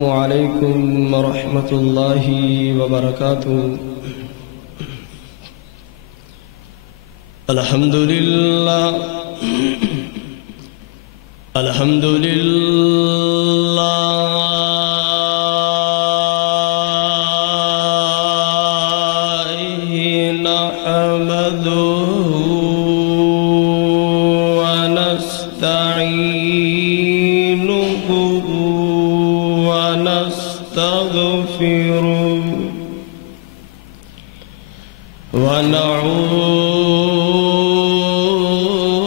وعلیکم ورحمۃ اللہ وبرکاتہ۔ الحمدللہ الحمدللہ نحمدہ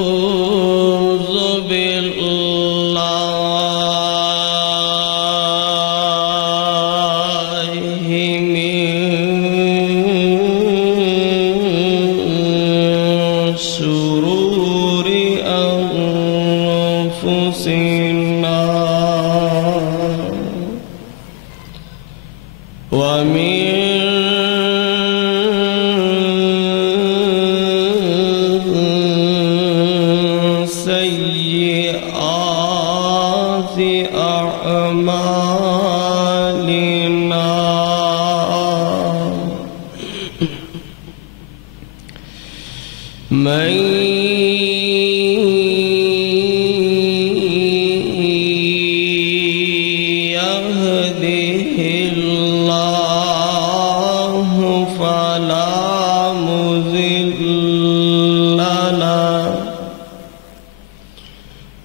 ونعوذ بالله من شرور أنفسنا ومن من يهده الله فلا مضل له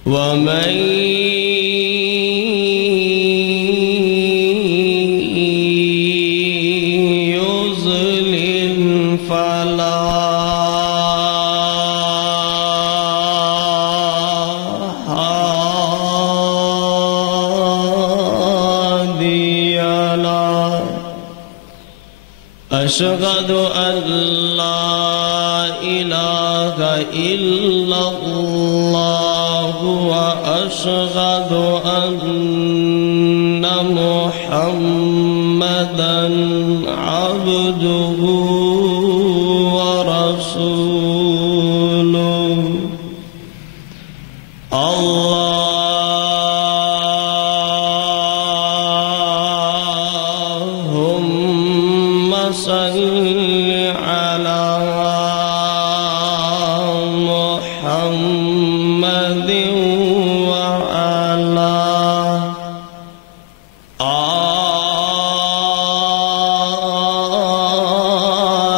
ومن يضلل فلا أشهد أن لا إله إلا الله وأشهد أن محمدًا عبده ورسوله اللهم صل على محمد وعلى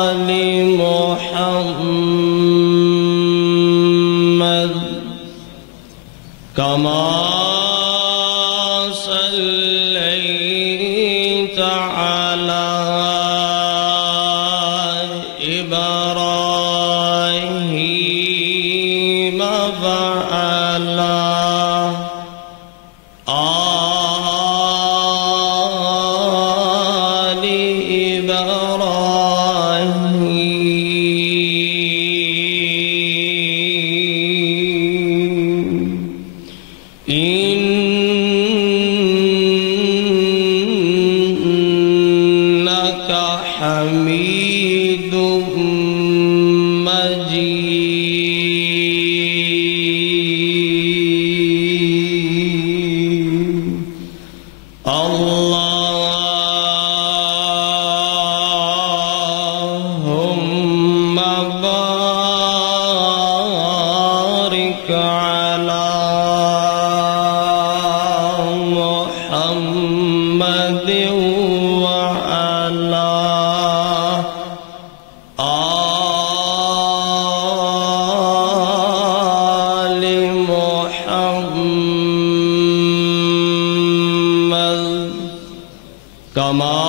آل محمد كما صليت على إبراهيم وعلى آل إبراهيم إنك حميد اللهم بارك على محمد وعلى آل محمد كما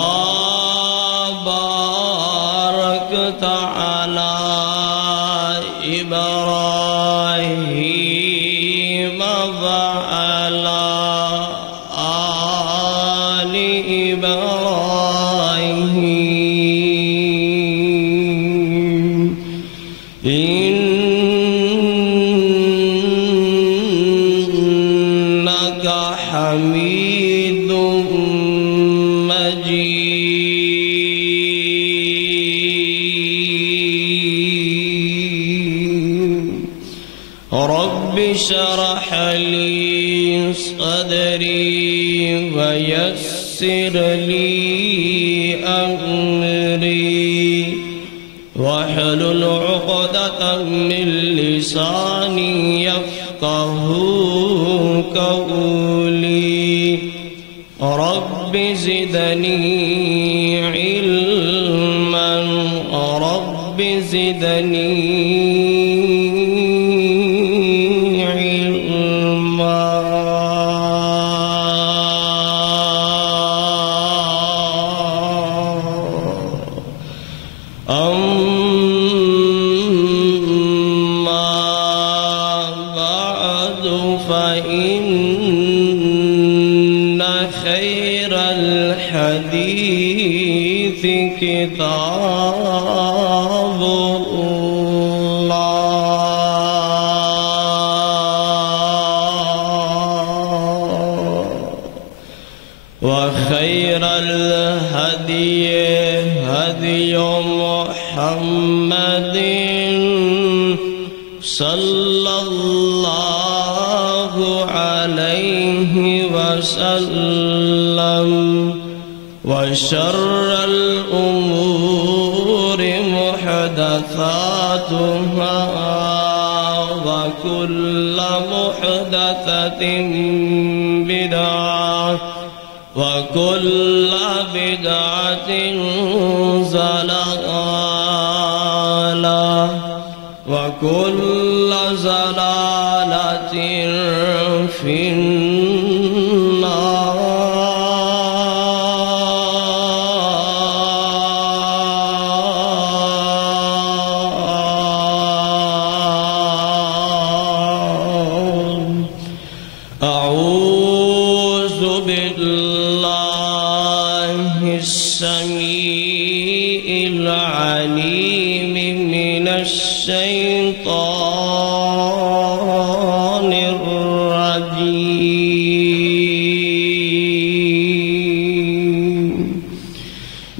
باركت على إبراهيم وعلى آل إبراهيم إنك حميد رب اشرح لي صدري ويسر ويسر لي أمري واحلل عقدة من لساني يفقهوا قولي رب زدني علما رب زدني كتاب الله وخير الهدي هدي محمد صلى الله عليه وسلم وشر الأمور محدثاتها وكل محدثة بدعة وكل بدعة ضلالة وكل ضلالة في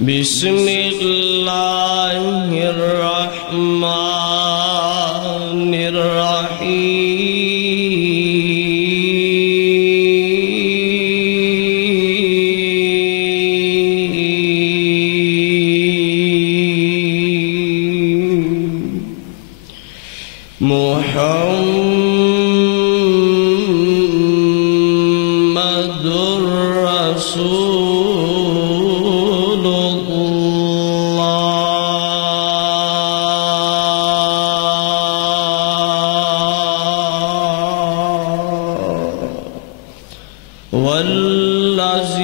بسم الله الرحمن الرحيم محمد رسول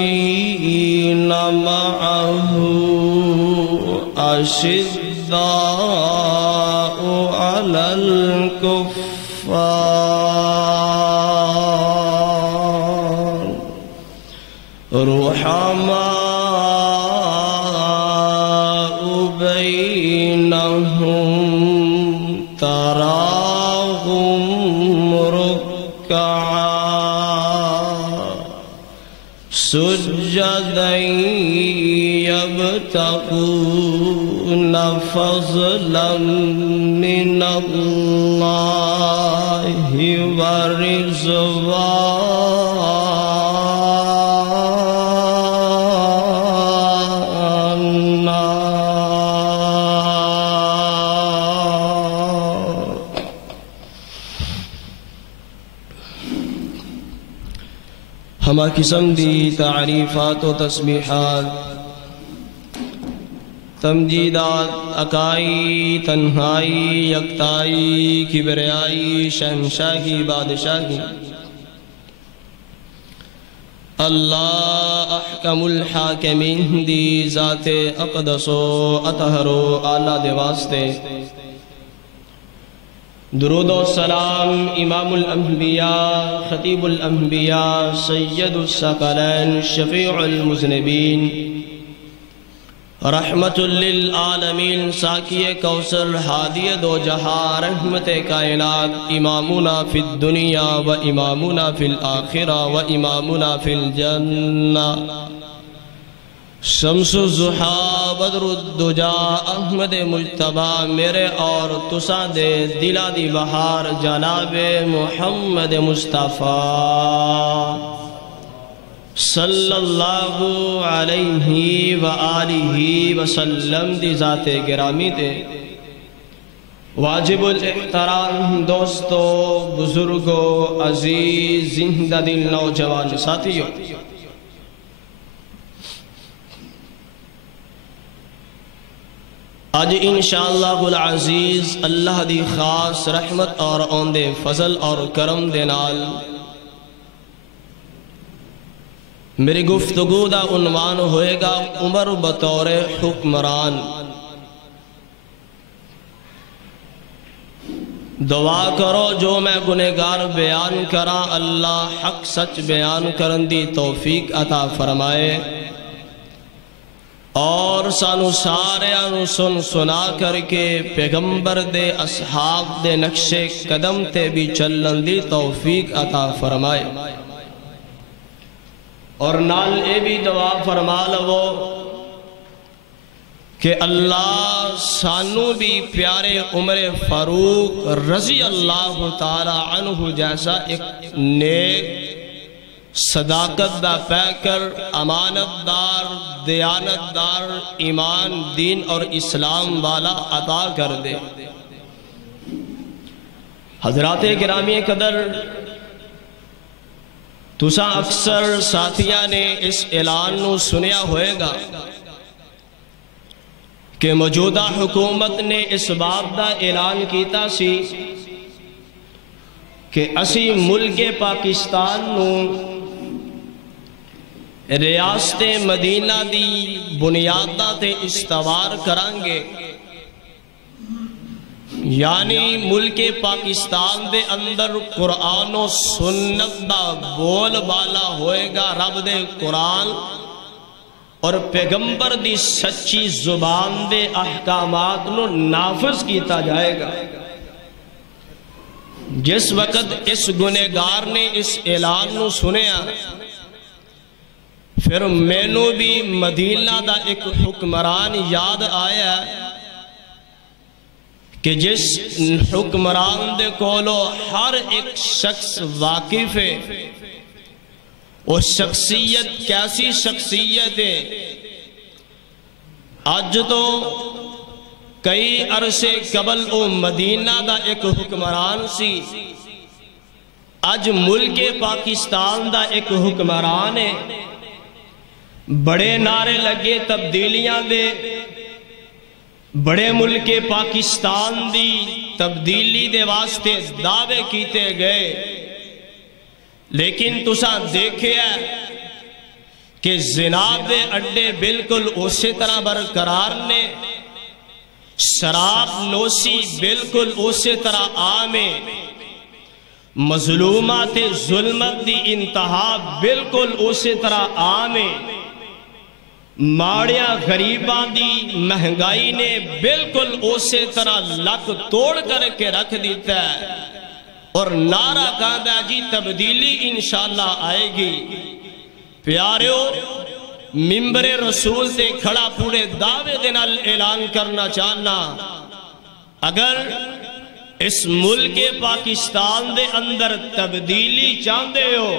والذين معه أشداء على الكفار رحماء بينهم تراهم ركعا سجدا يبتغون فضلا من الله ورضوانا ہمہ قسم دی تعریفات و تسبیحات تمجیدات اکائی تنہائی یکتائی کبریائی شہنشاہی بادشاہی اللہ احکم الحاکمین دی ذات اقدس و اطہر و اعلیٰ دے واسطے درود و سلام امام الانبیاء خطیب الانبیاء سید الثقلین شفیع المذنبین رحمت للعالمین ساکی کوثر ہادی دو جہاں رحمت کائنات امامنا فی الدنیا و امامنا فی الآخرہ و امامنا فی الجنہ شمس الضحیٰ بدر الدجا احمد مجتبہ میرے اور تسا دے دلا دی بہار جناب محمد مصطفیٰ صلی اللہ علیہ وآلہ وسلم دی ذات گرامی تے واجب الاحترام دوستو، بزرگو، عزیز، زندہ دل نوجوان ساتھیو، آج انشاءاللہ العزیز اللہ دی خاص رحمت اور اوندے فضل اور کرم دے نال میری گفتگو دا عنوان ہوئے گا عمر بطور حکمران۔ دعا کرو جو میں گنہگار بیان کرا، اللہ حق سچ بیان کرن دی توفیق عطا فرمائے، اور سانو سارے آنو سن سنا کر کے پیغمبر دے اصحاب دے نقش قدم تے بھی چلن دی توفیق عطا فرمائے، اور نال اے بھی دعا فرما لو کہ اللہ سانو بھی پیارے عمر فاروق رضی اللہ تعالی عنہ جیسا ایک نیک، صداقت دا پیکر، امانت دار، دیانت دار، ایمان، دین اور اسلام والا عطا کر دے۔ حضرات گرامی قدر، تساں اکثر ساتھیاں نے اس اعلان نو سنیا ہوئے گا کہ موجودہ حکومت نے اس بات دا اعلان کیتا سی کہ اسی ملک پاکستان نو ریاست مدینہ دی بنیاداں تے استوار کرانگے، یعنی ملک پاکستان دے اندر قرآن و سنت دا بول بالا ہوئے گا، رب دے قرآن اور پیغمبر دی سچی زبان دے احکامات نو نافذ کیتا جائے گا۔ جس وقت اس گنہگار نے اس اعلان نو سنیا، پھر مینوں بھی مدینہ دا ایک حکمران یاد آیا کہ جس حکمران دے کولو ہر ایک شخص واقف ہے، وہ شخصیت کیسی شخصیت ہے۔ آج تو کئی عرصے قبل وہ مدینہ دا ایک حکمران سی، آج ملک پاکستان دا ایک حکمران ہے۔ بڑے نعرے لگے تبدیلیاں دے، بڑے ملک پاکستان دی تبدیلی دے واسطے دعوے کیتے گئے، لیکن تساں دیکھے ہے کہ زنا دے اڈے بالکل اسی طرح برقرار نے، شراب نوشی بالکل اسی طرح عام ہے، مظلومات ظلمت دی انتہا بالکل اسی طرح عام ہے، ماڑیاں غریباں دی مہنگائی نے بالکل اسی طرح لک توڑ کر کے رکھ دیتا ہے، اور نعرہ کہتا ہے جی تبدیلی انشاءاللہ آئے گی۔ پیاریو، ممبر رسول سے کھڑا پورے دعوے دے نال اعلان کرنا چاہنا، اگر اس ملک پاکستان دے اندر تبدیلی چاہتے ہو،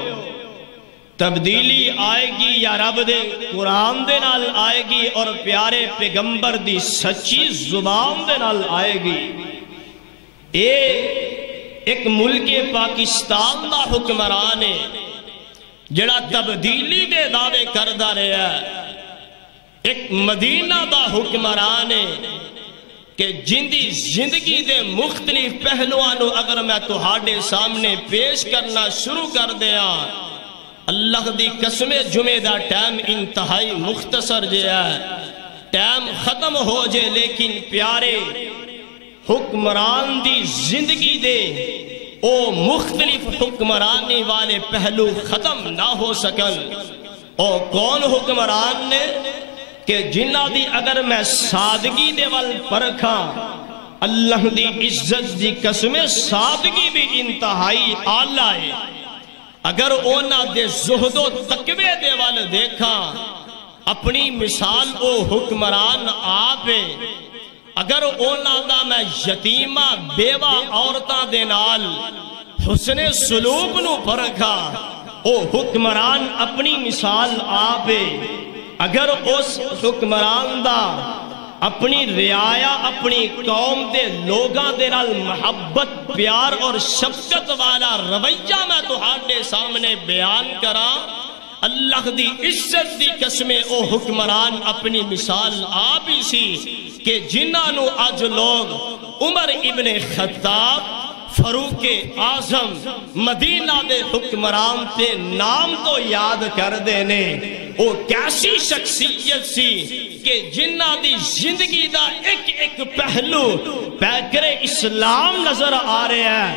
تبدیلی آئے گی یا رب دے قرآن دے نال آئے گی اور پیارے پیغمبر دی سچی زبان دے نال آئے گی۔ ایک ملک پاکستان دا حکمران ہے جڑا تبدیلی دے دعوے کردہ رہا ہے، ایک مدینہ دا حکمران ہے کہ جندی زندگی دے مختلف پہلوانوں اگر میں تہاڈے سامنے پیش کرنا شروع کر دیا، اللہ دی قسم جمعہ دا ٹائم انتہائی مختصر جیا ہے، ٹائم ختم ہو جائے، لیکن پیارے حکمران دی زندگی دے او مختلف حکمرانی والے پہلو ختم نہ ہو سکن۔ او کون حکمران نے کہ جنہ دی اگر میں سادگی دے وال پرکھاں، اللہ دی عزت دی قسم سادگی بھی انتہائی اعلیٰ ہے۔ اگر اونا دے زہد و تقوی دے وال دیکھا، اپنی مثال او حکمران آپ ہے۔ اگر اونا دا میں یتیمہ بیوہ عورتاں دے نال حسن سلوک نو پرکھا، او حکمران اپنی مثال آپے اگر اس حکمران دا اپنی رعایا اپنی قوم دے لوگاں دے نال محبت پیار اور شفقت والا رویہ میں تہاڈے سامنے بیان کراں، اللہ دی عزت دی قسمیں او حکمران اپنی مثال آپ ہی سی کہ جنہاں نو اج لوگ عمر ابن خطاب، فاروق اعظم، مدینہ دے حکمران تے نام تو یاد کر دینے، او کیسی شخصیت سی کہ جنہ دی زندگی دا ایک ایک پہلو پیکر اسلام نظر آ رہے ہیں،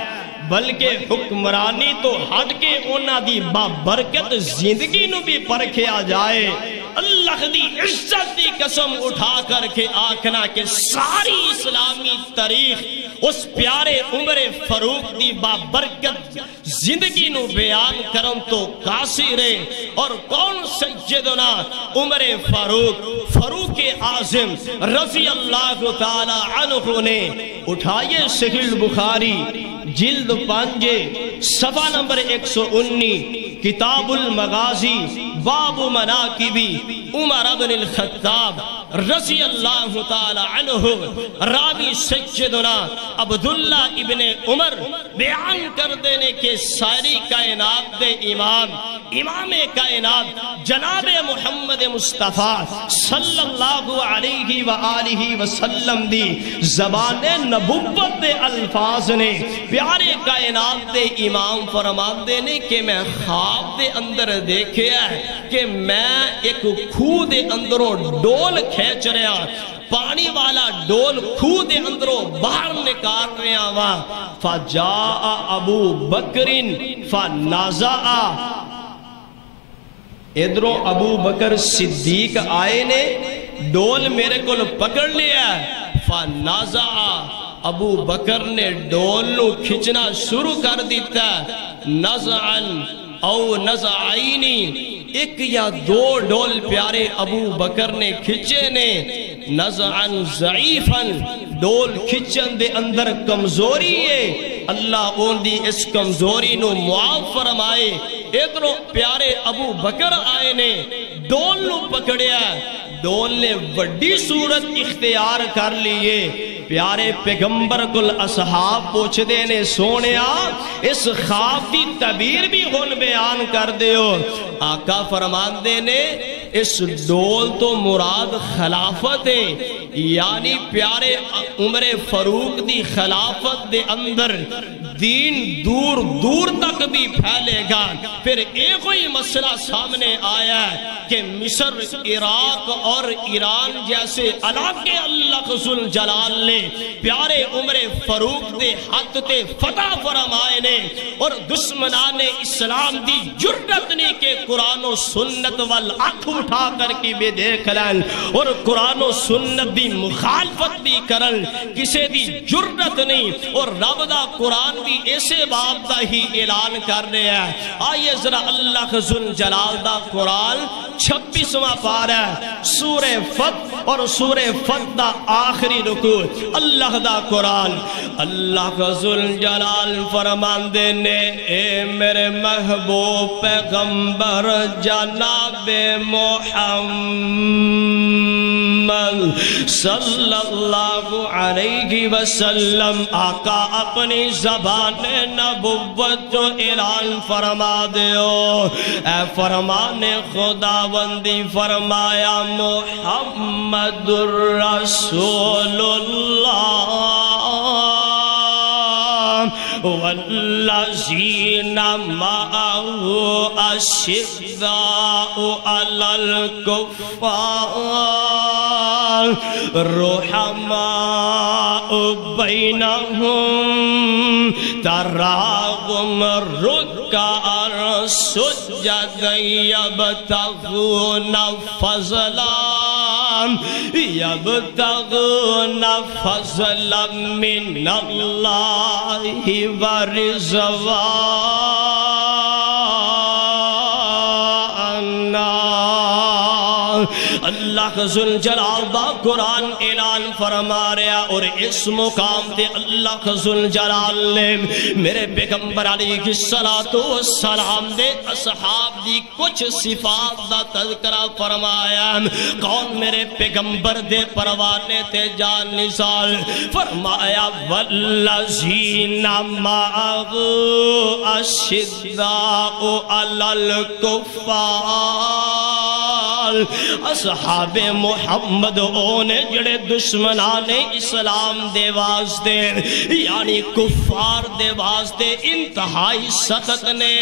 بلکہ حکمرانی تو ہٹ کے انہاں دی بابرکت زندگی نو بھی پرکھیا جائے۔ اللہ دی عزت دی قسم اٹھا کر کے آکھنا کہ ساری اسلامی تاریخ اس پیارے عمر فاروق دی بابرکت زندگی نو بیان کرم تو قاصر ہے۔ اور کون سیدنا عمر فاروق اعظم رضی اللہ تعالی عنہ نے اٹھائیے صحیح بخاری جلد 5 صفحہ نمبر 119 کتاب المغازی باب مناقبی عمر بن الخطاب رضی اللہ تعالی عنہ، راوی سیدنا عبداللہ ابن عمر بیان کر دینے کے ساری کائنات دے امام کائنات جناب محمد مصطفیٰ صلی اللہ علیہ وآلہ وسلم دی زبان نبوت دے الفاظ نے پیارے کائنات دے امام فرمان دینے کہ میں خواب دے اندر دیکھے ہے کہ میں ایک کھو دے اندروں ڈول کھینچ رہا، پانی والا ڈول کھو دے اندروں باہر نکال رہا ہوا، فجاء ابو بکر فنازع، ادھروں ابو بکر صدیق آئے نے ڈول میرے کو پکڑ لیا، فنازع، ابو بکر نے ڈول نو کھچنا شروع کر دیتا، نزعن او نزعینی، ایک یا دو ڈول پیارے ابو بکر نے کھچے نے، نزعن ضعیفاً، ڈول کھچن دے اندر کمزوری ہے، اللہ اون دی اس کمزوری نو معاف فرمائے۔ ادھروں پیارے ابو بکر آئے نے ڈول نو پکڑیا، ڈول نے وڈی صورت اختیار کر لیے، پیارے پیغمبر کل اصحاب پوچھ دینے سونیا اس خواب دی تعبیر بھی ہن بیان کر دیو، آقا فرمان دینے اس ڈول تو مراد خلافت ہے، یعنی پیارے عمر فاروق دی خلافت دے اندر دین دور دور تک بھی پھیلے گا۔ پھر ایک ہی مسئلہ سامنے آیا ہے کہ مصر، عراق اور ایران جیسے علاقے اللہ ذل جلال نے پیارے عمر فاروق دے ہاتھ تے فتح فرمائے نے، اور دشمنان اسلام دی جرت نہیں کہ قرآن و سنت والعقل اٹھا کر کے بھی دیکھ لیں، اور قرآن و سنت دی مخالفت بھی کرن کسے دی جرت نہیں، اور رب دا قرآن بھی ایسے باب دا ہی اعلان کر رہے ہیں۔ آئیے ذرا اللہ ذل جلال دا قرآن 26واں پارہ سورہ فتح اور سورہ فتح دا آخری رکوع، اللہ دا قرآن، اللہ ذل جلال فرمان دینے، اے میرے محبوب پیغمبر جناب محمد صلی اللہ علیہ وسلم، آقا اپنی زبان نبوت جو اعلان فرما دیو، اے فرمان خداوندی فرمایا محمد الرسول اللہ والذین معه اشداء علی الکفار رحماء بینہم تراہم رکعا سجدا یبتغون فضلا من اللہ ورضوانا اللہ ذوالجلال دا قرآن اعلان فرما رہا اور اس مقام دے اللہ ذوالجلال نے میرے پیغمبر علیہ السلام دے اصحاب دی کچھ صفات دا تذکرہ فرمایا. کون میرے پیغمبر دے پروانے تے جان نثال فرمایا والذین معه اشداء علی الکفار. اصحاب محمد اونے جڑے دشمنان اسلام دے واسطے یعنی کفار دے واسطے انتہائی سخت نے.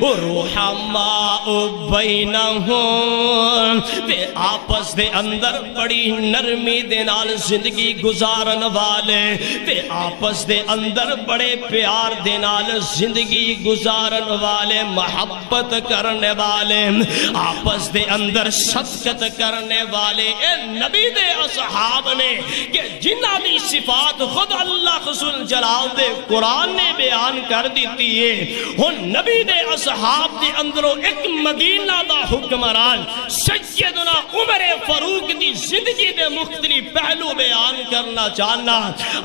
رحماء بینہم تے آپس دے اندر بڑی نرمی دے نال زندگی گزارن والے تے آپس دے اندر بڑے پیار دے نال زندگی گزارن والے محبت کرنے والے آپس دے اندر شفقت کرنے والے اے نبی دے اصحاب نے کہ جنہ دی صفات خود اللہ ذوالجلال دے قرآن نے بیان کر دیتی ہے. ہن نبی دے اصحاب دے اندروں ایک مدینہ دا حکمران سیدنا عمر فاروق دی زندگی دے مختلف پہلو بیان کرنا چاہنا.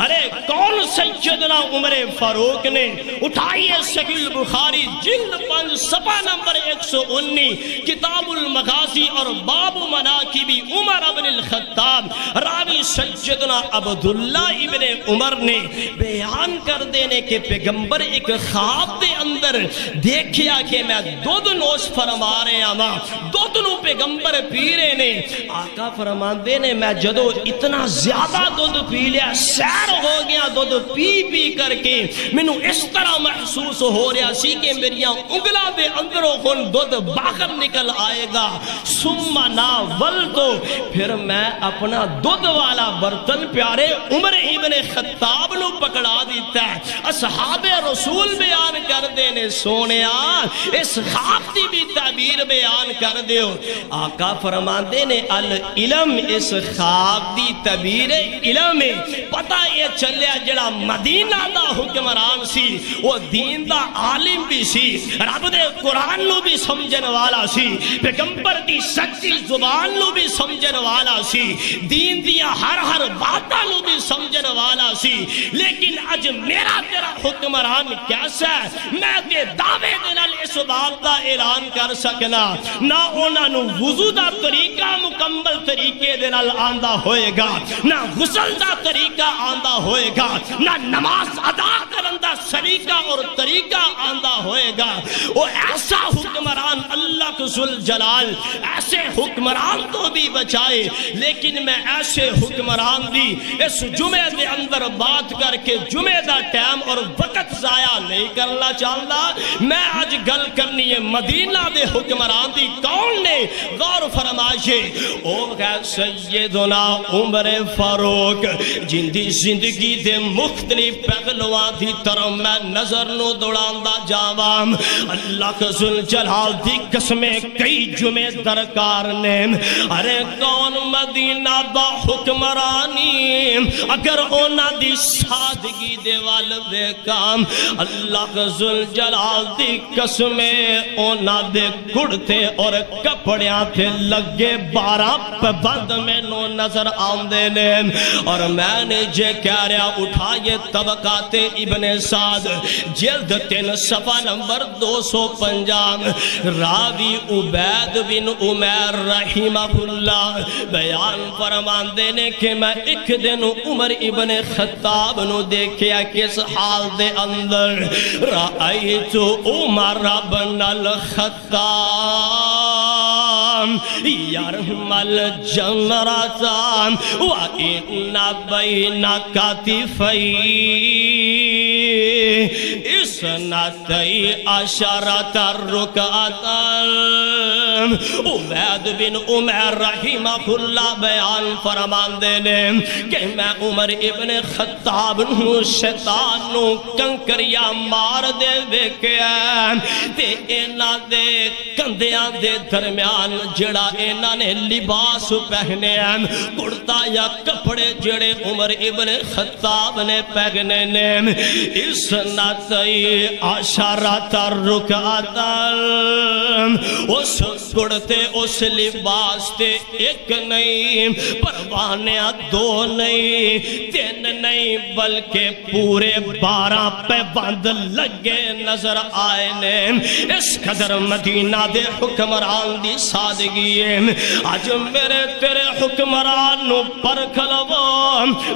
ارے کون سیدنا عمر فاروق نے اٹھائیے صحیح البخاری جلد 5 صفحہ نمبر 119 کتاب المغازی اور باب مناقب عمر ابن الخطاب راوی سیدنا عبداللہ ابن عمر نے بیان کر دینے کے پیغمبر ایک خواب دے اندر دیکھیا کہ میں دودھ نوش فرما رہے ہاں دودھ نو پیغمبر پیرے نے. آقا فرماندے نے میں جدو اتنا زیادہ دودھ پی لیا سیر ہو گیا دودھ پی پی کر کے مینو اس طرح محسوس ہو رہا سی کہ میریاں انگلاں دے اندروں خون دودھ باہر نکل آئے گا. ثم ناولتو پھر میں اپنا دودھ والا برتن پیارے عمر ابن خطاب نو پکڑا دیتا ہے. اصحاب رسول بیان کر دینے سونیا اس خواب دی بھی تعبیر بیان کر دیو. آقا فرماندے نے العلم اس خواب دی تعبیر علم ہے. پتہ یہ چلیا جڑا مدینہ دا حکمران سی وہ دین دا عالم بھی سی رب دے قرآن نو بھی سمجھن والا سی پیغمبر دی سچی زبان نو بھی سمجھن والا سی دین دیا ہر باتاں نو بھی سمجھن والا سی. لیکن اج میرا تیرا حکمران کیسا ہے میں تے دعوے دے نال اس بات دا اعلان کر سکنا نہ انہاں نو وضو دا طریقہ مکمل طریقے دے نال آندا ہوئے گا نہ غسل دا طریقہ آندا ہوئے گا نہ نماز ادا کرن دا سلیقہ اور طریقہ آندا ہوئے گا. وہ ایسا حکمران اللہ ذوالجلال ایسے حکمران تو بھی بچائے. لیکن میں ایسے حکمران دی اس جمعے دے اندر بات کر کے جمعے دا ٹائم اور وقت ضائع نہیں کرنا چاہتا. میں آج گل کرنی ہے مدینہ دے حکمران دی کون نے غور فرمائیے. او سیدنا عمر فاروق جن دی زندگی دے مختلف پہلوان دی طرح میں نظر نو دوڑاندہ جاوام. اللہ ذوالجلال دی قسمیں کئی جمعے درکار نے. ارے کون مدینہ دا حکمرانی اگر اونا دی سادگی دے والدے کام اللہ ذوالجلال دی قسمیں اونا دے کڑتے اور کپڑیاں تھے لگے 12 پابند میں نو نظر آمدے نے. اور میں نے جے کہہ رہا اٹھائیے طبقات ابن سعد جلد 3 صفحہ نمبر 250 راوی عبید بن عمیر رحمہ اللہ بیان فرمان دینے کہ میں ایک دن عمر ابن خطاب نو دیکھیا کس حال دے اندر رأیت عمر بن الخطاب یرمل جمرتان وَإِنَّ بَيْنَ كَتِفَيْهِ اثنتي عشرة ركعة. عبید بن عمر رحمہ اللہ بیان فرمان دینے کہ میں عمر ابن خطاب نو شیطان نو کنکریا مار دے ویکھیا تے اینا دے کندیاں دے درمیان جڑا اینا نے لباس پہنے کرتا یا کپڑے جڑے عمر ابن خطاب نے پہنے نے اثنتي عشرة ركعة. اس کڑتے اس لباس تے ایک نہیں، پروانیاں دو نہیں، تین نہیں، بلکہ پورے 12 پہ بند لگے نظر آئے نے۔ اس قدر مدینہ دے حکمران دی سادگی ہے۔ آج میرے تیرے حکمران نو پر کھلو،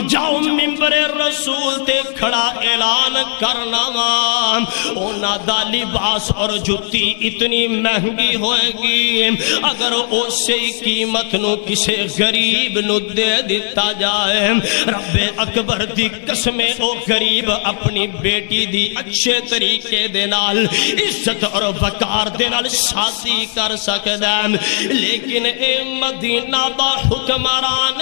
جاؤ منبر رسول تے کھڑا اعلان کرنا وا، اونا دا لباس اور جتی اتنی مہنگی ہوئے گی، اگر اسے قیمت نو کسے غریب نو دے دیتا جائے، رب اکبر دی قسم او غریب اپنی بیٹی دی اچھے طریقے دے نال عزت اور وقار دے نال شادی کر سکدا ہے۔ لیکن اے مدینہ دا حکمران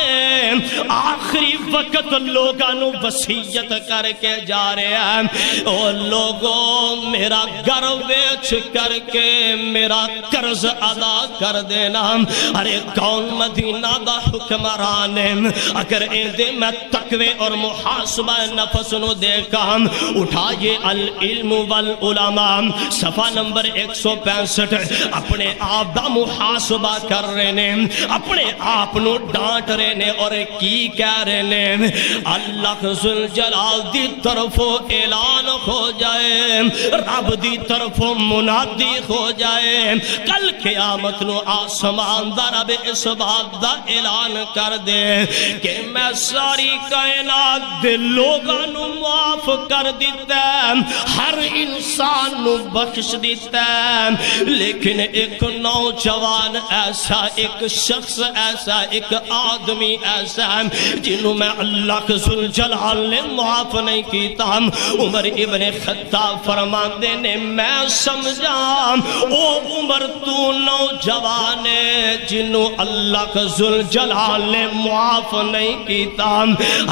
آخری وقت لوگاں نو وصیت کر کے جا رہے ہیں، او لوگوں میرا گھر بیچ کر کے میرا قرض ادا کر دینا۔ ارے کون مدینہ دا حکمران ہے؟ اگر اندے میں تقوی اور محاسبہ نفس نو دیکھا، اٹھائیے العلم والعلماء صفحہ نمبر 165، اپنے آپ دا محاسبہ کر رہے نے، اپنے آپ نو ڈانٹ رہے نے اور کی کہہ رہے نے، اللہ ذوالجلال دی طرف اعلان ہو جائے، رب دی طرف منادی ہو جائے، کل قیامت نو آسمان دا رب اس بات دا اعلان کر دے کہ میں ساری کائنات دے لوگاں نو معاف کر دیتا ہے، ہر انسان نو بخش دیتا ہے، لیکن ایک نوجوان ایسا، ایک شخص ایسا، ایک آدمی ایسا جنہوں میں اللہ ذوالجلال نے معاف نہیں کیتا۔ عمر ابن خطاب فرماندے نے میں سمجھا او عمر تو نوجوان ہے جنہوں اللہ ذوالجلال نے معاف نہیں کیتا۔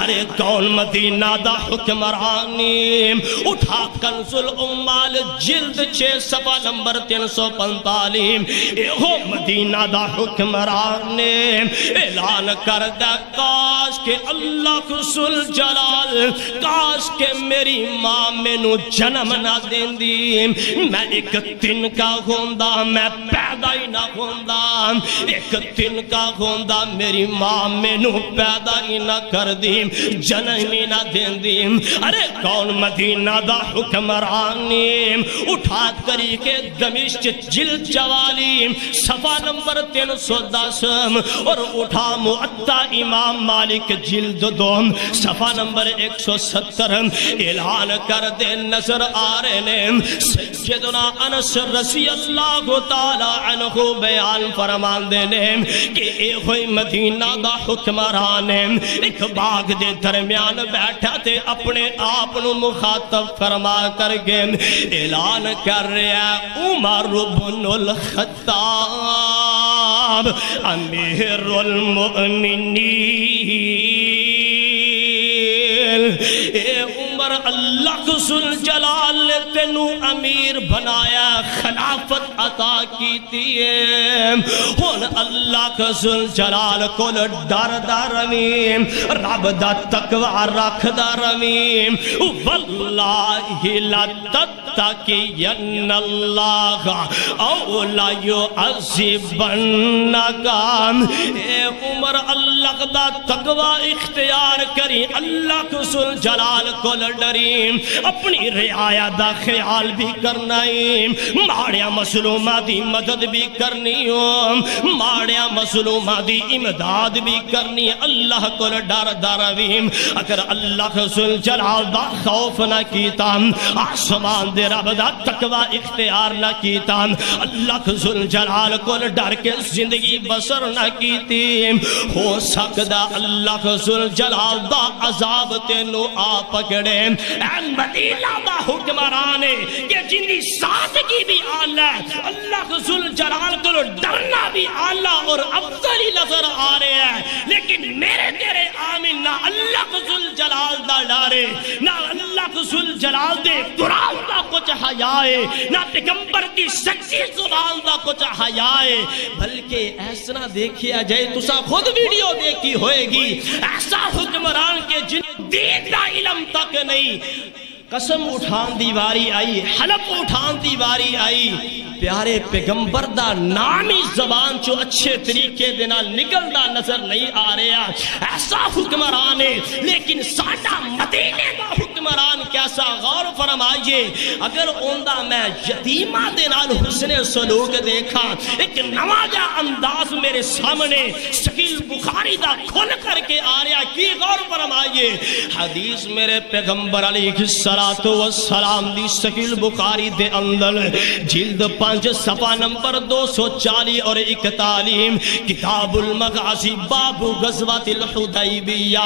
ارے کون مدینہ دا حکمرانی، اٹھا کنز الاموال جلد 6 صفحہ نمبر 345، اے ہو مدینہ دا حکمران نے اعلان کردہ، کاش کہ اللہ ذوالجلال، کاش کہ میری ماں میں نو جنم نہ دین دی، میں ایک دن کا ہوندہ، میں پیدا ہی نہ ہوندہ، ایک دن کا ہوندہ، میری ماں میں نو پیدا ہی نہ کر دی، جنم ہی نہ دین دی۔ ارے کون مدینہ دا حکمرانی، اٹھا کری کے دمشق جلد 44 صفحہ نمبر 310، اور اٹھا معطا امام مالک جلد 2 صفحہ نمبر 170، اعلان کر دے نظر آ رہے نے، سیدنا انس رضی اللہ تعالی عنہ بیان فرمان دینے کہ اے ہوئی مدینہ دا حکمران ایک باغ دے درمیان بیٹھا تے اپنے آپ نو مخاطب فرما کر گے اعلان کر رہا عمر بن الخطاب امیر المؤمنین، اے عمر اللہ ذوالجلال نے تینو امیر بنایا، خلافت عطا کی ہے، ہون اللہ ذوالجلال کو ڈر دا رویم، رب دا تقوی رکھ دا رویم، واللہ لا تتقین اللہ او لا یعذبنک، اے عمر اللہ دا تقوی اختیار کری، اللہ ذوالجلال کو ڈریم، اپنی رعایا دا خیال بھی کرنائی، ماڑیا مظلومہ دی مدد بھی کرنی ہو، ماڑیا مظلومہ دی امداد بھی کرنی، اللہ کو ڈر درویم۔ اگر اللہ ذوالجلال دا خوف نہ کیتا، آسمان دے رب دا تقوی اختیار نہ کیتا، اللہ ذوالجلال کو ڈر کے زندگی بسر نہ کیتی، ہو سکدا اللہ ذوالجلال دا عذاب تینو آ پکڑے۔ اے مدینہ دا حکمران کہ جن کی سادگی بھی آلہ ہے، اللہ ذوالجلال کو ڈرنا بھی آلہ اور افضل ہی نظر آ رہے ہیں، لیکن میرے تیرے آمین نہ اللہ ذوالجلال دا ڈارے، نہ اللہ ذوالجلال دے قرآن دا کچھ حیائے، نہ پیغمبر کی سچی زبان دا کچھ حیائے، بلکہ ایسا نہ دیکھیا جائے، تسا خود ویڈیو دیکھی ہوئے گی، ایسا حکمران کے جن دین دا علم تک نہیں، قسم اٹھان دی واری آئی، حلف اٹھان دی واری آئی، پیارے پیغمبر دا نامی زبان چو اچھے طریقے دینا نکلنا نظر نہیں آ رہا، ایسا حکمران ہے، لیکن ساڈا مدینے دا حکمران کیسا، غور فرمائیے، اگر اوندہ میں یتیمہ دینال حسن سلوک دیکھا، ایک نواجہ انداز میرے سامنے سکیل بخاری دا کھل کر کے آ رہا، کی غور فرمائیے، حدیث میرے پیغمبر علیہ السلام دی سکیل بخاری دے اندر جلد 5 صفحہ نمبر 240 اور 41 کتاب المغازی باب غزوۃ الحدیبیہ،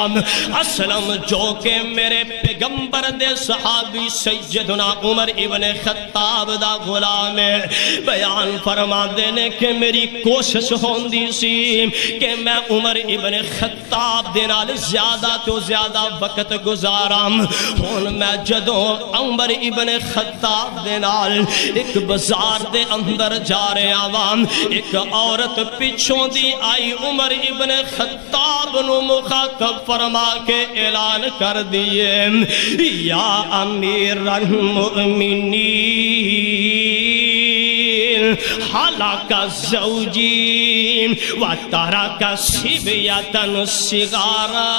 اسلم جو کہ میرے پیغمبر دے صحابی سیدنا عمر ابن خطاب دا غلام ہے، بیان فرما دینے کہ میری کوشش ہوندی سی کہ میں عمر ابن خطاب دے نال زیادہ تو زیادہ وقت گزارام، ہون میں جدوں عمر ابن خطاب دے نال ایک بازار دے اندر جا رہے عوام، ایک عورت پیچھوں دی آئی، عمر ابن خطاب نو مخاطب فرما کے اعلان کر دیے، یا امیر المؤمنین حالک زوجی و ترک صبیۃ صغارا،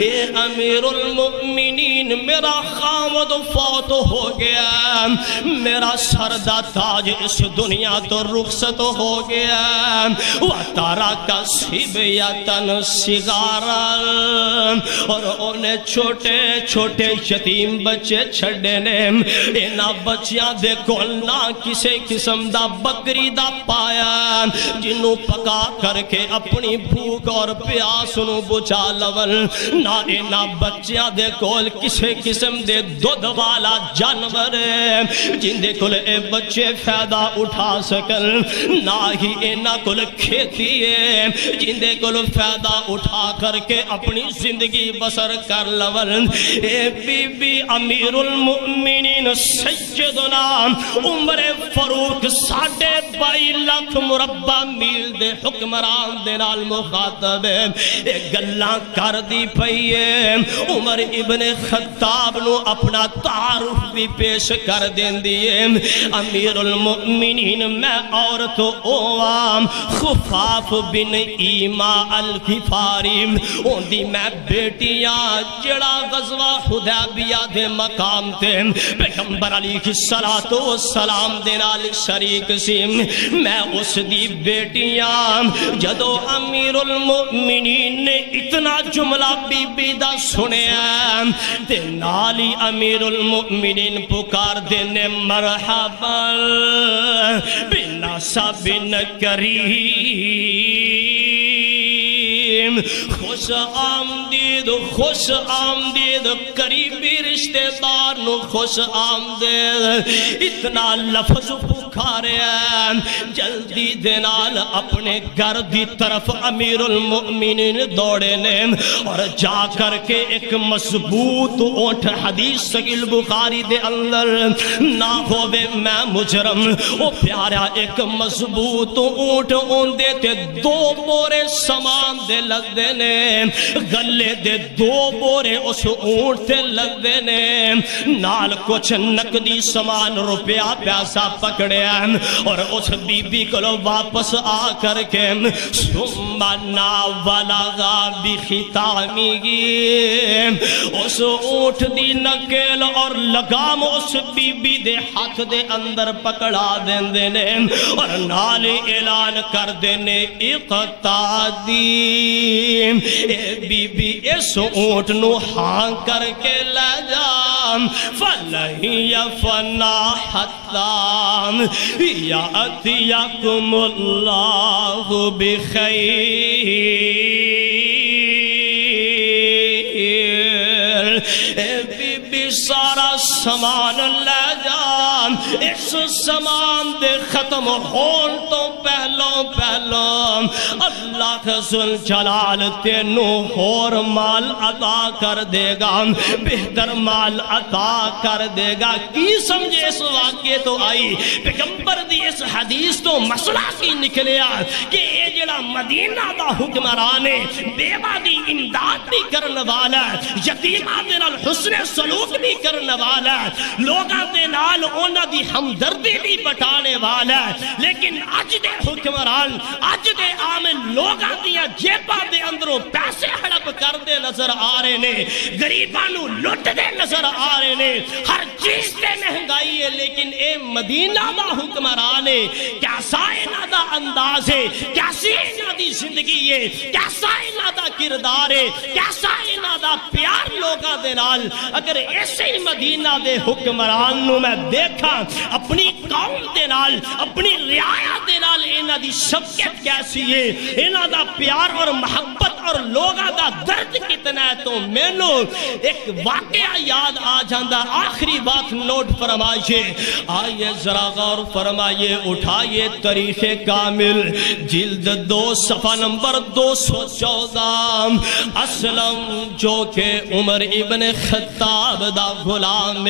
اے امیر المؤمنین میرا خامد فوت ہو گیا، میرا سردہ تاج اس دنیا تو رخصت ہو گیا، و ترک صبیۃ صغارا، اور انہیں چھوٹے چھوٹے یتیم بچے چھڑے نے، انہاں بچیاں دے کول نہ کسے قسم دا بکری دا پایا جنوں پکا کر کے اپنی بھوک اور پیاس نو بجھا لول، نہ انہاں بچیاں دے کول کسے قسم دے دودھ والا جانور جن دے کول اے بچے فائدہ اٹھا سکن، نہ ہی انہاں کول کھیتی ہے جن دے کول فائدہ اٹھا کر کے اپنی زندگی بسر کر لول، اے بی بی امیر المؤمنین سیدنا عمر فاروق 22.5 لاکھ مربع میل دے حکمران دے نال مخاطب ہے، ایک گلاں کر دی پئی ہے، عمر ابن خطاب نو اپنا تعارف بھی پیش کر دین دیئے، امیر المؤمنین میں عورت اوام خفاف بن ایما الغفاری، ان دی میں بیٹیاں جڑا غزوہ حدیبیہ دے مقام تے پیغمبر علیہ السلام دے نال شریک سی، میں اس دی بیٹیاں جدو امیر المؤمنین نے اتنا جملہ بی بی دا سنیا تے نالی امیر المؤمنین پکار دینے مرحبا بنسب کریم، خوش آمدید خوش آمدید قریبی رشتہ دار نو خوش آمدید، اتنا لفظ پکارے ہیں، جلدی دینال اپنے گھر دی طرف امیر المؤمنین دوڑے نے، اور جا کر کے ایک مضبوط اونٹ، حدیث سکیل بخاری دے اندر نہ ہوئے میں مجرم، او پیارا ایک مضبوط اونٹ اون دیتے 2 بورے سامان دے لگ دینے، گلے دے 2 بورے اس اونٹ تے لگ دینے، نال کچھ نقدی سامان روپیہ پیسہ پکڑے ہیں، اور اس بی بی کو واپس آ کر کے ثم ناولغا بختامی گی، اس اونٹ دی نکیل اور لگام اس بی بی دے ہاتھ دے اندر پکڑا دین دینے، اور نال اعلان کر دینے اقتادی، اے بی بی اس اونٹ نو ہاں کر کے لے جا، فَلَهِ يَفَنَا حَتَّى يَأْتِيَكُمُ اللَّهُ بِخَيْرٍ، اے بی بی سارا سامان لے جان، اس سامان دے ختم ہون تو پہلوں اللہ ذوالجلال تینو اور مال عطا کر دے گا، بہتر مال عطا کر دے گا۔ کی سمجھے اس واقعے تو آئی پیغمبر دی اس حدیث تو مسئلہ کی نکلیا کہ اے جڑا مدینہ دا حکمران ہے بیوہ دی امداد بھی کرنے والا یتیمہ دے نال حسن سلوک بھی کرنے والا لوگاں دے نال اونا دی ہمدردی بھی بٹانے والا لیکن اج دے حکمران اج دے عامل لوگاں دیا جیبا دے اندروں پیسے ہڑپ کر دے نظر آ رہے نے غریبانو لٹ دے نظر آ رہے نے ہر چیز دے مہنگائی ہے لیکن اے مدینہ دا حکمران ہے کیسا اینا دا انداز ہے کیسی اینا دی زندگی ہے کیسا اینا دا کردار ہے کیسا اینا دا پیار لوگاں دے نال اگر ایسے ہی مدینہ دے حکمران نو میں دیکھا اپنی قوم دے نال اپنی رعایا دے نال اینا دی شفقت کیسی ہے اینا دا پیار اور محبت اور لوگاں دا درد کتنا ہے تو میں نو ایک واقعہ یاد آ جاندہ آخری بات نوٹ فرمائیے آئیے ذرا غور فرمائیے اٹھائیے تاریخ کامل جلد 2 صفحہ نمبر 214 اسلم جو کہ عمر ابن خطاب دا غلام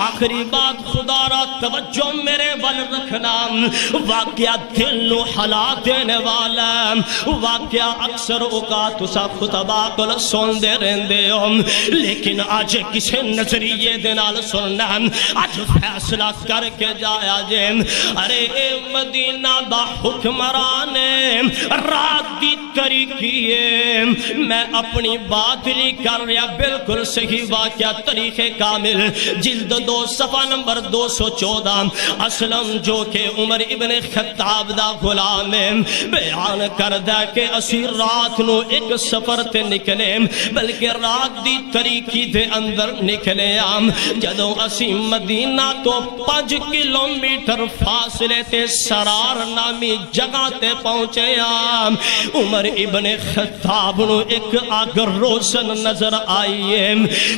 آخری بات خدا را توجہ میرے ول رکھنا واقعہ دل نو حلا دینے والا واقعہ اکثر اوقات سا خطبہ کل سن دے رہندے ہو لیکن آج کسے نظریے دنال سننا آج فیصلہ کر کے جایا جے ارے اے مدینہ دا حکمران رات دی طریقی ہے میں اپنی بات نہیں کر رہا بالکل صحیح واقعہ تاریخ کامل جلد 2 صفحہ نمبر 214 اسلم جو کہ عمر ابن خطاب دا غلام بیان کردہ کہ اسی رات نو ایک سفر تے نکلے بلکہ رات دی طریقی دے اندر نکلے جدوں اسی مدینہ تو 5 کلومیٹر فاصلے تے سرار نامی جگہ تے پہنچے عمر ابن خطاب نو ایک آگ روشن نظر آئیے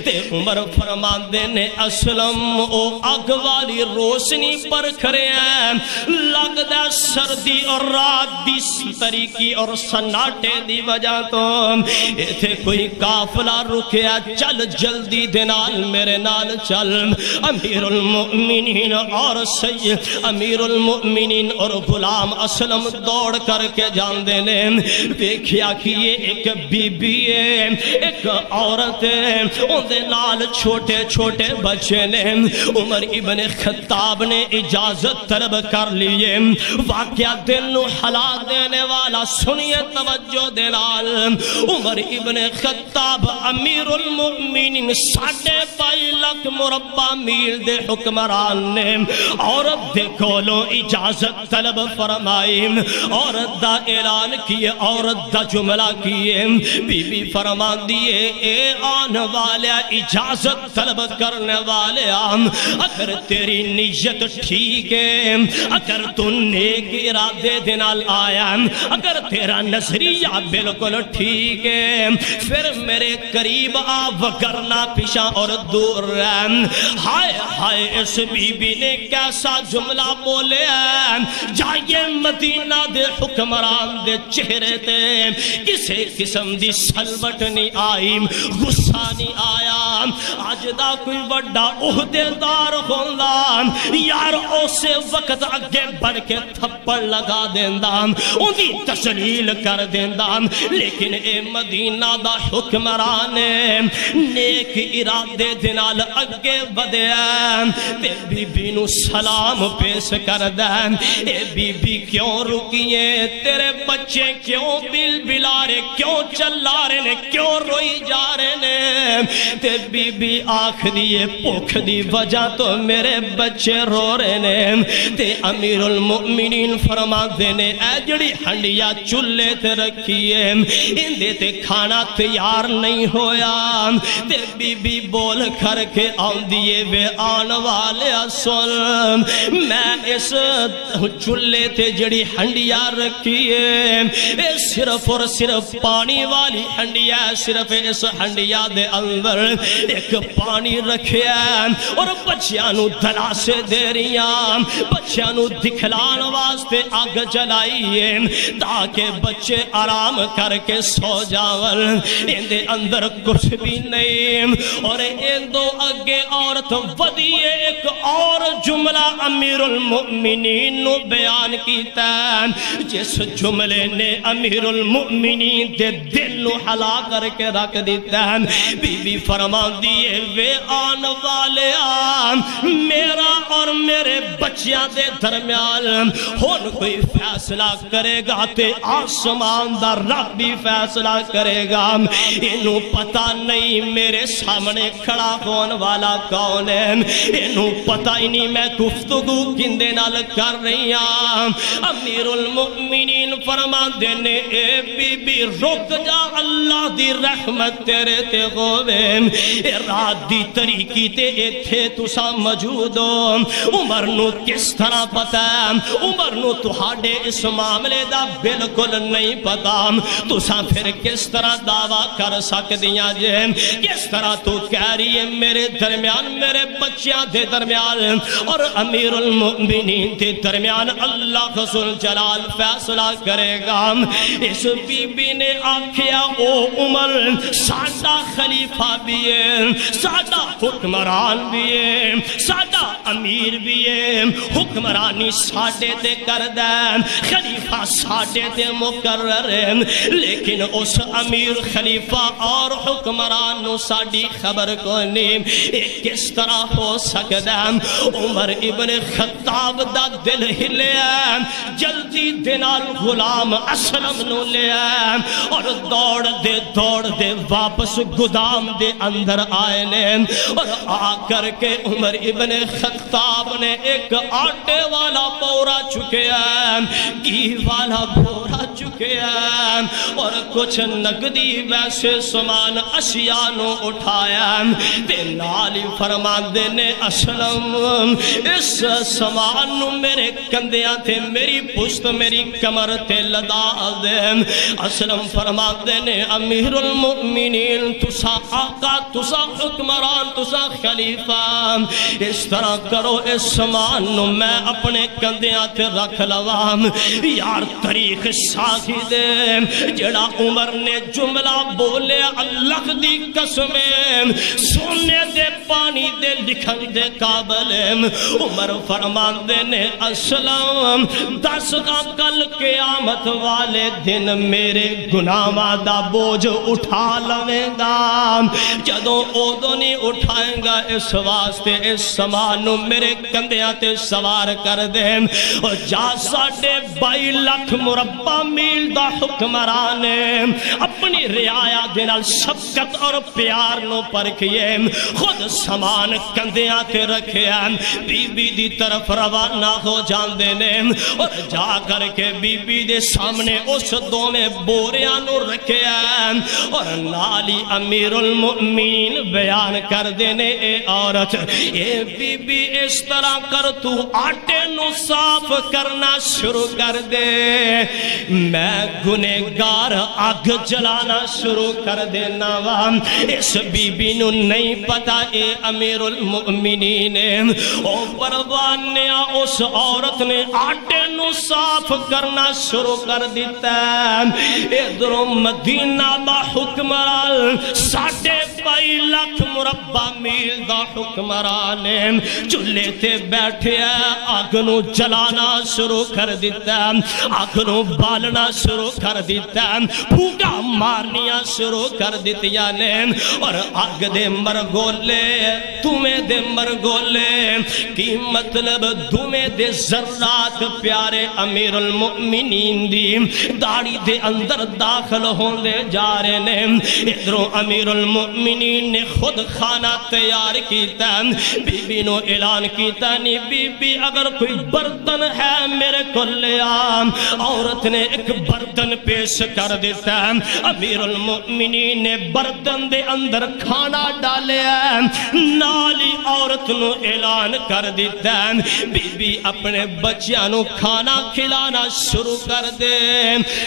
تے عمر فرماندے نے اسلم او آگ والی روشنی پر کھرے ہیں لگدہ سردی اور رات دی طریقی اور سناٹے دی وجہ تو ایتھے کوئی قافلہ رکیا چل جلدی دنال میرے نال چل امیر المؤمنین اور سید امیر المؤمنین اور غلام اسلم دوڑ کر کے جان دینے دیکھیا کہ یہ ایک بی بی ہے ایک عورت ہے ان دے نال چھوٹے چھوٹے بچے نے عمر ابن خطاب نے اجازت طلب کر لیے واقعہ دل نو حلا دینے والا سنیے توجہ دلال عمر ابن خطاب امیر المؤمنین 5.5 لاکھ مربع میل دے حکمران نے عورت دے کولوں اجازت طلب فرمائی عورت دا اعلان کیے عورت دا جملہ کیے بی بی فرمان دیے اے آن والے اجازت طلب کرنے والے اگر تیری نیت ٹھیک ہے اگر تو نیک ارادے دنال آیا اگر تیرا نظریہ بالکل ٹھیک ہے پھر میرے قریب آ وگرنا پیشا اور دور رہن ہائے ہائے اس بی بی نے کیسا جملہ بولے جائیے مدینہ دے حکمران دے چہرے تے کسے قسم دی سلوٹ نہیں آئی غصہ نہیں آیا آج دا کوئی بڑا عہدے دار ہوندہ یار اسے وقت آگے بڑھ کے تھپڑ لگا دیندہ ان دی تسلیل کر دیندہ لیکن اے مدینہ دا حکمران نیک ارادے دنال اگے بدے تے بی بی نو سلام پیش کر دے اے بی بی کیوں رکیے تیرے بچے کیوں بل بلارے کیوں چلا رہے نے کیوں روئی جا رہے نے تے بی بی آخ دیئے پوکھ دی وجہ تو میرے بچے رو رہے نے تے امیر المؤمنین فرما دینے اے جڑی ہنڈیا چلے تے رکھیے ان دے تے کھانا تیار نہیں ہویا تے بی بی بول کر کے آن دیئے وے آن والے سن میں اس چلے تے جڑی ہنڈیا رکھیے اے صرف اور صرف پانی والی ہنڈیا صرف اس ہنڈیا دے اندر ایک پانی رکھے اور بچیانو دلا سے دے رہیاں بچیانو دکھلان واسطے آگ جلائیے تاکہ بچے آرام کر کر کے سو جاول اندے اندر کچھ بھی نہیں اور ان دو اگے عورت ودیے ایک اور جملہ امیر المؤمنین نو بیان کیتا ہے جس جملے نے امیر المؤمنین دے دل نو ہلا کر کے رکھ دیتا ہے بی بی فرما دیئے وے آن والے آن میرا اور میرے بچیاں دے درمیان ہون کوئی فیصلہ کرے گا تے آسمان دا رب بھی فیصلہ کرے گا انہوں پتہ نہیں میرے سامنے کھڑا کون والا کون ہے انہوں پتہ ہی نہیں میں گفتگو کندے نال کر رہی ہوں امیر المؤمنین فرما دینے اے بی بی رک جا اللہ دی رحمت تیرے تے غوے اے رات دی طریقی تے اے تھے تسا موجود ہو عمر نو کس طرح پتا عمر نو تہاڈے اس معاملے دا بالکل نہیں پتا تسا پھر کس طرح دعویٰ کر سکدیاں جے کس طرح تو کہہ رہی ہے میرے درمیان میرے بچیاں دے درمیان اور امیر المؤمنین دے درمیان اللہ رسول جلال فیصلہ کرے گا اس بی بی نے آکھیا او عمر سادہ خلیفہ بھی ہے سادہ حکمران بھی ہے سادہ امیر بھی ہے حکمرانی ساڈے تے کردین خلیفہ ساڈے تے مقرر ہے لیکن اس امیر خلیفہ اور حکمران نو ساڈی خبر کو نہیں کس طرح ہو سکتا عمر ابن خطاب دا دل ہلیا جلدی دنال غلام اسلم نو لیا اور دوڑ دے واپس گدام دے اندر آئے نے اور آ کر کے عمر ابن خطاب نے ایک آٹے والا بورا چکیا گھی والا بورا چکیا اور کچھ نقدی ویسے سامان اشیاء نو اٹھایا تے نالی فرما دینے اسلم اس سامان نو میرے کندیاں تھے میری پشت میری کمر تے لدا دے اسلم فرما دینے امیر المؤمنین تسا آقا تسا حکمران تسا خلیفہ اس طرح کرو اس سامان نو میں اپنے کندیاں تے رکھ لوام یار طریق ساکھی دے جڑا عمر نے جملہ بولے اللہ دی قسمیں سونے دے پانی دے لکھن دے قابل عمر فرمان دینے اسلام دس کا کل قیامت والے دن میرے گناہ دا بوجھ اٹھا لویں گا جدوں اودوں نہیں اٹھائیں گا اس واسطے اس سامانو میرے کندیاں تے سوار کر دیں اور جا 22 لاکھ مربع میل دا حکمران اپنی رعایا دنال شفقت اور پیار نو پرکھئے خود سامان کندیاں تے رکھے بی بی دی طرف روانہ ہو جان دینے اور جا کر کے بی بی دے سامنے اس دو میں بوریاں نو رکھے اور نالی امیر المؤمنین بیان کر دینے اے عورت اے بی بی اس طرح کر تو آٹے نو صاف کرنا شروع کر دے میں گنہگار آگ جلانا شروع کر دینا وام اس بی بی نو نہیں پتا اے امیر المؤمنین او پروانیا اس عورت نے آٹے نو صاف کرنا شروع کر دیتا ادھر مدینہ دا حکمران 22 لاکھ مربع میل دا حکمران چلے تے بیٹھے آگ نو جلانا شروع کر دیتا آگ نو بالنا شروع کر دیتا پھوٹا مارنیاں شروع کر دیتیا نے اور آگ دے مرگولے تمہیں دے مرگولے کی مطلب تمہیں دے ذرات پیارے امیر المؤمنین دی داڑی دے اندر داخل ہونے جا رہے نے ادھروں امیر المؤمنین نے خود کھانا تیار کیتا بی بی نو اعلان کیتا نہیں بی بی اگر کوئی برتن ہے میرے کو لے آم عورت نے ایک برتن پیش کر دیتا امیر المؤمنین نے برتن دے اندر کھانا ڈالے نالی عورت نو اعلان کر دیتا بی بی اپنے بچیاں نو کھانا کھلانا شروع کر دے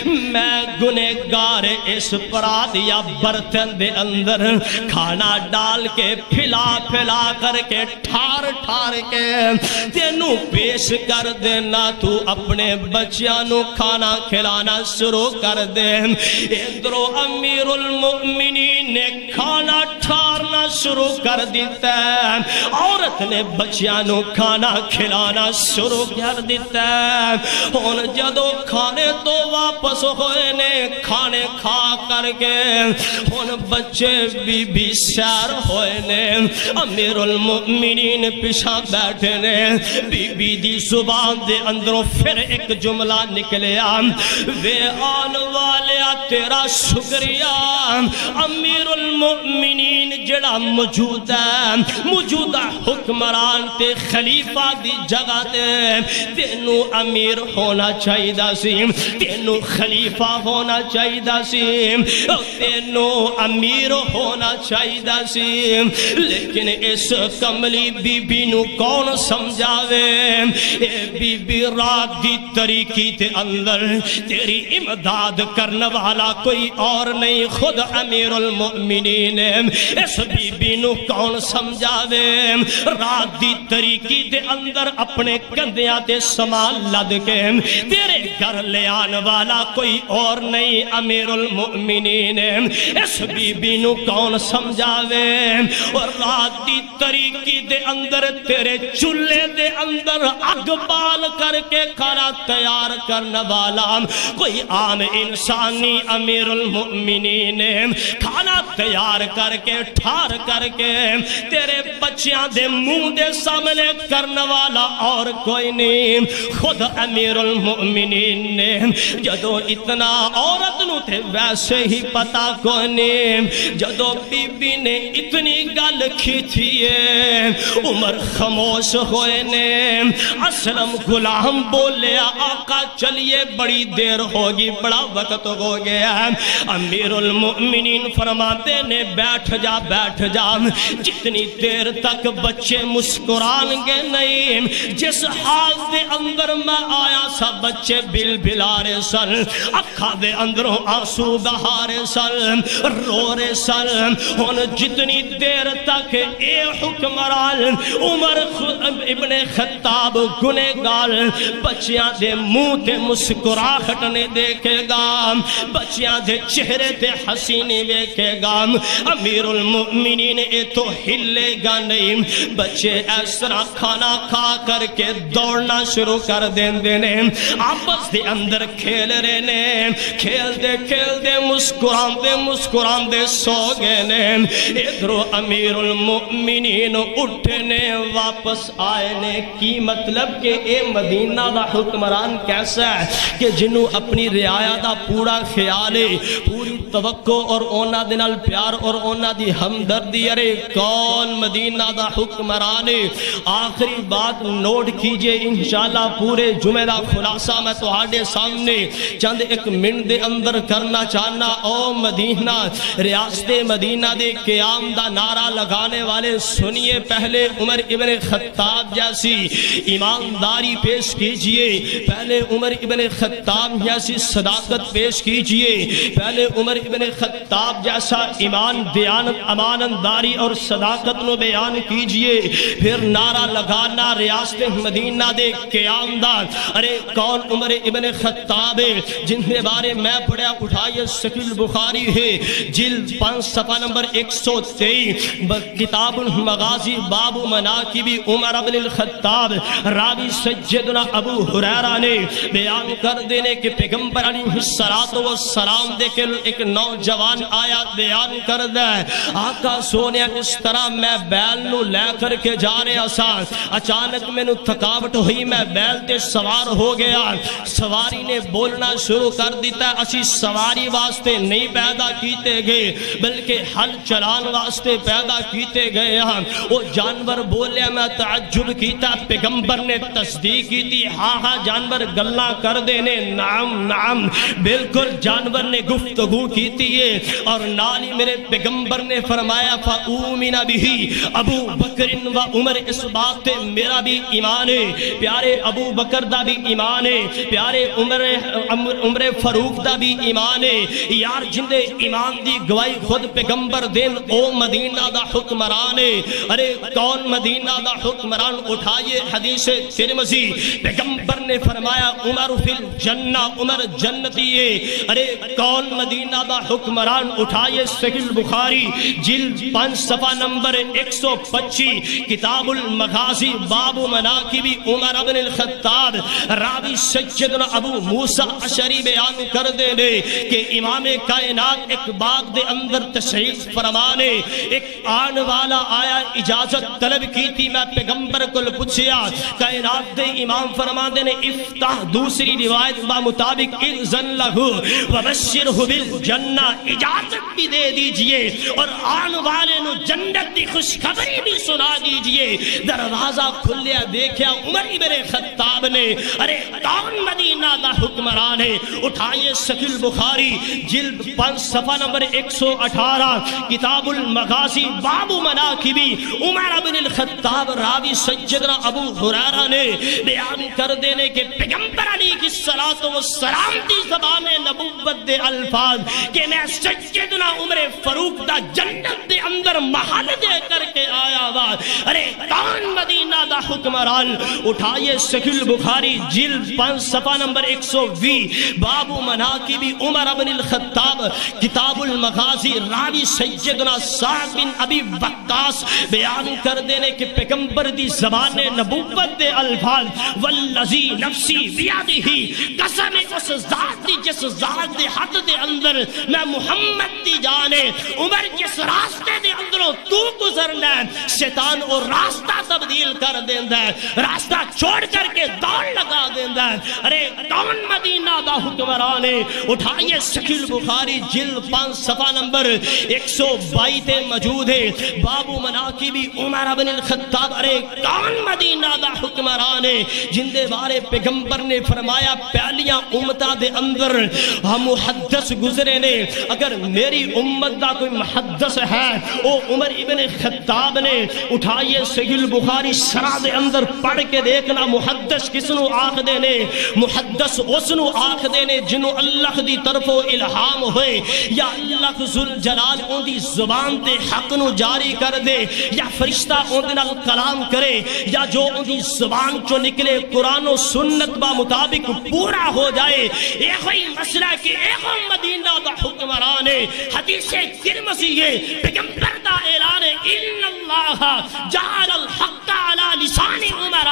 میں گنہگار اس پراد یا برتن دے اندر کھانا ڈال کے کے پھلا پھلا کر کے ٹھار ٹھار کے تینوں پیش کر دینا تو اپنے بچیاں نو کھانا کھلانا شروع کر دے ادھرو امیر المؤمنین نے کھانا ٹھارنا شروع کر دیتا ہے عورت نے بچیاں نو کھانا کھلانا شروع کر دیتا ہے ہون جدو کھانے تو واپس ہوئے نے کھانے کھا کر کے ہون بچے بی سیر ہوئے نے امیر المؤمنین پیچھا بیٹھے نے بی دی زبان دے اندروں پھر ایک جملہ نکلیا وے آن والیا تیرا شکریہ امیر المؤمنین جڑا موجودہ حکمران تے خلیفہ دی جگہ تے تینوں امیر ہونا چاہیے دا سی تینوں خلیفہ ہونا چاہیے دا سی تینوں امیر ہونا چاہیے دا سی لیکن اس کملی بی بی نو کون سمجھاوے اے بی بی رات دی طریقی تے اندر تیری امداد کرنے والا کوئی اور نہیں خود امیر المؤمنین اس بی بی نو کون سمجھاوے رات دی طریقی تے اندر اپنے کندیاں تے سامان لد کے تیرے گھر لے آن والا کوئی اور نہیں امیر المؤمنین اس بی بی نو کون سمجھاوے اور رات دی طریقی دے اندر تیرے چولے دے اندر اگ بال کر کے کھانا تیار کرنے والا کوئی عام انسانی امیر المؤمنین کھانا تیار کر کے ٹھار کر کے تیرے بچیاں دے منہ دے سامنے کرنے والا اور کوئی نہیں خود امیر المؤمنین نے جدو اتنا عورت نو تھے ویسے ہی پتا کوئی نہیں جدو بی بی نے اتنی گل کی تھی عمر خاموش ہوئے نے اسلم غلام بولیا آقا چلیے بڑی دیر ہوگی بڑا وقت ہو گیا امیر المؤمنین فرماتے نے بیٹھ جا جتنی دیر تک بچے مسکران گے نہیں جس حال دے اندر میں آیا سا بچے بل بلارے سن اکھا دے اندروں آنسو بہارے سن رو رے سن ہون جتنی دیر تک اے حکمران عمر ابن خطاب گنہگار بچیاں دے منہ تے مسکراہٹ نے دیکھے گا بچیاں دے چہرے تے حسینی دیکھے گا امیر المؤمنین اے تو ہلے گا نہیں بچے اس طرح کھانا کھا کر کے دوڑنا شروع کر دینے آپس دے اندر کھیل رہے نے کھیل دے مسکران دے سو گئے نے ادھرو امیر المؤمنین اٹھنے واپس آئے نے کی مطلب کہ اے مدینہ دا حکمران کیسا ہے کہ جنہوں اپنی رعایا دا پورا خیال ہے پوری توقع اور اونا دے نال پیار اور اونا دی ہمدردی ارے کون مدینہ دا حکمران ہے آخری بات نوٹ کیجئے انشاءاللہ پورے جمعہ دا خلاصہ میں تو آڈے سامنے چند ایک منٹ دے اندر کرنا چاہنا او مدینہ ریاست مدینہ دے قیام دا نعرہ لگانے والے سنیے پہلے عمر ابن خطاب جیسی ایمانداری پیش کیجئے پہلے عمر ابن خطاب جیسی صداقت پیش کیجئے پہلے عمر ابن خطاب جیسا ایمان دیانت امانتداری اور صداقت نو بیان کیجئے پھر نعرہ لگانا ریاست مدینہ دے قیام دا ارے کون عمر ابن خطاب ہے جن کے بارے میں پڑھیا اٹھائیے صحیح بخاری ہے جلد 5 صفحہ نمبر 123 کتاب المغازی باب مناقب عمر ابن الخطاب راوی سیدنا ابو ہریرہ نے بیان کر دینے کہ پیغمبر علیہ السلام دیکھے ایک نوجوان آیا بیان کر دے آقا سونے اس طرح میں بیل نو لے کر کے جا رہے آسان اچانک میں نو تھکاوٹ ہوئی میں بیل تے سوار ہو گیا سواری نے بولنا شروع کر دیتا ہے اسی سواری واسطے نہیں پیدا کیتے گئے بلکہ حل چلان واسطے پیدا کیتے گئے وہ جانور بولے میں تعجب کیتا پیغمبر نے تصدیق کی تھی ہاں جانور گلہ کر دینے نعم بالکل جانور جانور نے گفتگو کی تھی اور نالی میرے پیغمبر نے فرمایا فَأُومِنَ بِهِ ابو بکر و عمر، اس بات تے میرا بھی ایمان ہے، پیارے ابو بکر دا بھی ایمان ہے، پیارے عمر فاروق دا بھی ایمان ہے یار، جندے ایمان دی گواہی خود پیغمبر دین او مدینہ دا حکمران ہے۔ ارے کون مدینہ دا حکمران؟ اٹھائیے حدیث ترمذی، پیغمبر نے فرمایا عمر فی الجنہ، عمر جنتی ہے۔ ارے کون مدینہ دا حکمران؟ اٹھائیے صحیح البخاری جلد 5 صفحہ نمبر 125 کتاب المغازی باب مناقب عمر بن الخطاب، راوی سیدنا ابو موسیٰ اشعری بیان کر دینے کہ امام کائنات ایک باغ دے اندر تشریف فرمانے، ایک آن والا آیا اجازت طلب کی تھی، میں پیغمبر کو پوچھیا، کائنات دے امام فرما دینے افتح، دوسری روایت با مطابق اذن لہو وبشرہ بالجنہ، اجازت بھی دے دیجئے اور آن والے نو جنت دی خوشخبری بھی سنا دیجئے۔ دروازہ کھلیا، دیکھیا عمر ابن خطاب نے، ارے کون مدینہ دا حکمران ہے؟ اٹھائیے صحیح البخاری جلد 5 صفحہ نمبر 118 کتاب المغازی باب مناقب عمر بن الخطاب، راوی سیدنا ابو ہریرہ نے بیان کر دینے کہ پیغمبر علیہ السلام دی زبان نبوت دے الفاظ کہ میں سیدنا عمر فاروق دا جنت دے اندر محل دے کر کے آیا وا۔ ارے کون مدینہ دا حکمران؟ اٹھائیے صحیح البخاری جلد 5 صفحہ نمبر 120 باب مناقب عمر بن الخطاب، کتاب المغازی، راوی سیدنا سعد بن ابی وقاص بیان کر دینے کہ پیغمبر دی زبان نبوت دے الفاظ والذی نفسی بیادہ، قسم اس ذات دی جس ذات دے حد دے اندر میں محمد دی جانے، عمر جس راستے دے اندروں تو گزرنا ہے، شیطان اور راستہ تبدیل کر دیندہ ہے، راستہ چھوڑ کر کے دوڑ لگا دیندہ ہے۔ ارے کون مدینہ دا حکمران ہے؟ اٹھائیے صحیح البخاری جلد 5 صفحہ نمبر 122 موجود ہے باب مناقب عمر بن الخطاب۔ ارے کون مدینہ دا حکمران ہے جن دے بارے پیغمبر نے فرمایا پہلیاں امتہ دے اندر ہم محدث گزرے نے، اگر میری امت دا کوئی محدث ہے او عمر ابن خطاب نے۔ اٹھائیے صحیح البخاری شرح دے اندر پڑھ کے دیکھنا محدث کس نو آخ دینے، محدث اس نو آخ دینے جنہوں اللہ دی طرف الہام ہوئے یا اللہ ذوالجلال ان دی زبان تے حق نو جاری کر دے یا فرشتہ ان دے نال کلام کرے یا جو ان دی زبان چو نکلے قرآن و سنت با مطابق پورا ہو جائے۔ ایک ہی مسئلہ کہ ایک مدینہ دا حکمران ہے، حدیث ترمذی ہے، پیغمبر دا اعلان ہے ان اللہ جعل الحق علی لسان عمر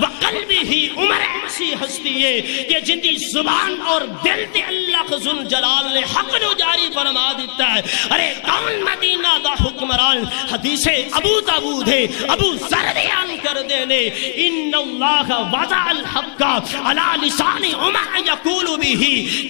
وقلبہ، عمر ایسی ہستی ہے کہ جن دی زبان اور دل تے اللہ ذوالجلال نے حق نو جاری فرما دیتا ہے۔ ارے کون مدینہ دا حکمران؟ حدیث ابو داؤد ہے، ابو ذر بیان کر دینے ان اللہ وضع الحق علی لسان عمر یقول بھی،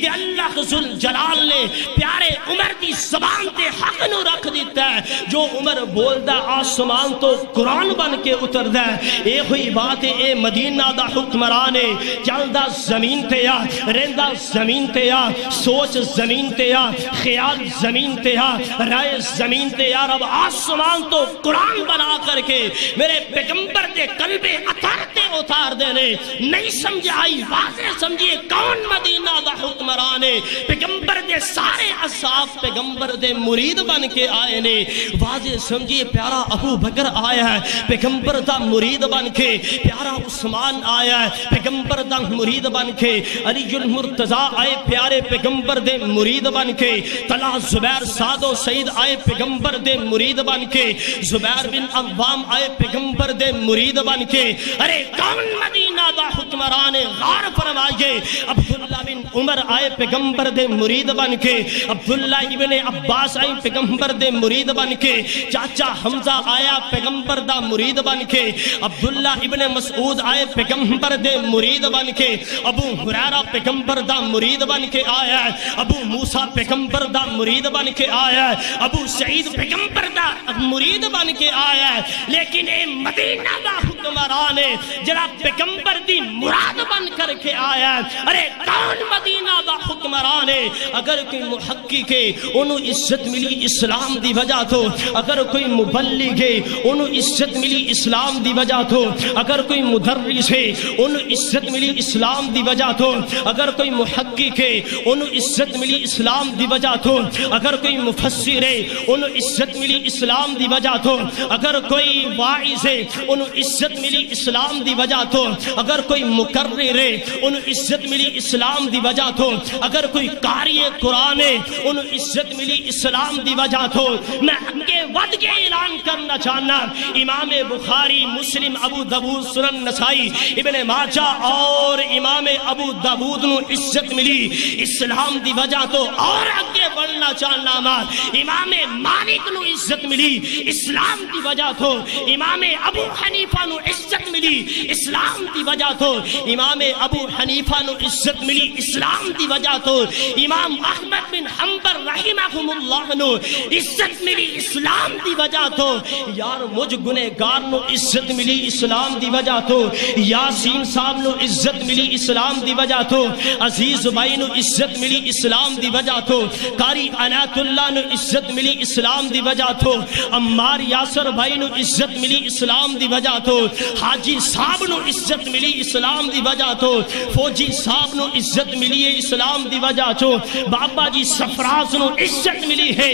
کہ اللہ ذوالجلال نے پیارے عمر دی زبان تے حق نو رکھ دیتا ہے، جو عمر بولدا آسمان تو قرآن بن کے اتردا ہے۔ اے ہوئی بات ہے، اے مدینہ دا حکمران ہے، چلدا زمین تے آ، رہندا زمین تے آ، سوچ زمین تے آ، خیال زمین تے آ، رائے زمین تے آ، رب آسمان تو قرآن بنا کر کے میرے پیغمبر دے قلب اطہر تے اتار دینے۔ نہیں سمجھ آئی؟ واضح سمجھئے کون مدینہ دا حکمران ہے؟ پیغمبر دے سارے اصحاب پیغمبر دے مرید بن کے آئے نے۔ واضح سمجھئے پیارا ابو بکر آیا ہے پیغمبر دا مرید بن کے، پیارا عثمان آیا ہے پیغمبر دا مرید بن کے، علی المرتضیٰ آئے پیارے پیغمبر دے مرید بن کے، طلحہ زبیر سعد و سعید آئے پیغمبر دے مرید بن کے، زبیر بن عوام آئے پیغمبر دے مرید بن کے۔ ارے کون مدینہ دا حکمران ہے؟ غور فرمائیے، عبداللہ بن عمر آئے پیغمبر دے مرید بن کے، عبداللہ ابن عباس آئے پیغمبر دے مرید بن کے، چاچا حمزہ آیا پیغمبر دا مرید بن کے، عبداللہ ابن مسعود آئے پیغمبر دے مرید بن کے، ابو ہریرہ پیغمبر دا مرید بن کے آیا ہے، ابو موسیٰ پیغمبر دا مرید بن کے آیا ہے، ابو سعید پیغمبر دا مرید بن کے آیا ہے۔ لیکن اے مدینہ دا حکمران ہے جڑا پیغمبر دی مراد بن کر کے آیا ہے۔ ارے کون مدینہ دا حکمران ہے اگر کوئی محقق ہے انہوں عزت ملی اسلام دی وجہ تو اگر کوئی مبلغ ہے انہوں عزت ملی اسلام دی وجہ تو اگر کوئی مدرس ہے انہوں عزت ملی اسلام دی وجہ تو اگر کوئی محقق ہے انہوں عزت ملی اسلام دی وجہ تو اگر کوئی مفسر ہے انہوں عزت ملی اسلام دی وجہ تو اگر کوئی واعظ ہے انہوں عزت ملی اسلام دی وجہ تو اگر کوئی مقرر ہے انہوں عزت ملی اسلام دی وجہ تو اگر کوئی قاری قرآن ہے انہوں عزت ملی اسلام دی وجہ تو میں اگے ود کے اعلان کرنا چاہنا امام بخاری مسلم ابو داؤد سنن نسائی ابن ماجہ اور امام ابو داؤد نو عزت ملی اسلام دی وجہ تو اور اگے بڑھنا چاہنا امام مالک نو عزت ملی اسلام دی وجہ تو امام ابو حنیفہ نو عزت ملی اسلام دی وجہ تو امام ابو حنیفہ نو عزت ملی اسلام دی وجہ تو امام احمد بن حنبل رحمہم اللہ نو عزت ملی اسلام دی وجہ تو یار مجھ گنہگار نو عزت ملی اسلام دی وجہ تو یاسین صاحب نو عزت ملی اسلام دی وجہ تو عزیز بھائی نو عزت ملی اسلام دی وجہ تو قاری عنایت اللہ نو عزت ملی اسلام دی وجہ تو عمار یاسر بھائی نو عزت ملی اسلام دی وجہ تو حاجی صاحب نو عزت ملی اسلام دی وجہ تو فوجی صاحب نو عزت ملی اسلام دی وجہ تو بابا جی سفراز نو عزت ملی ہے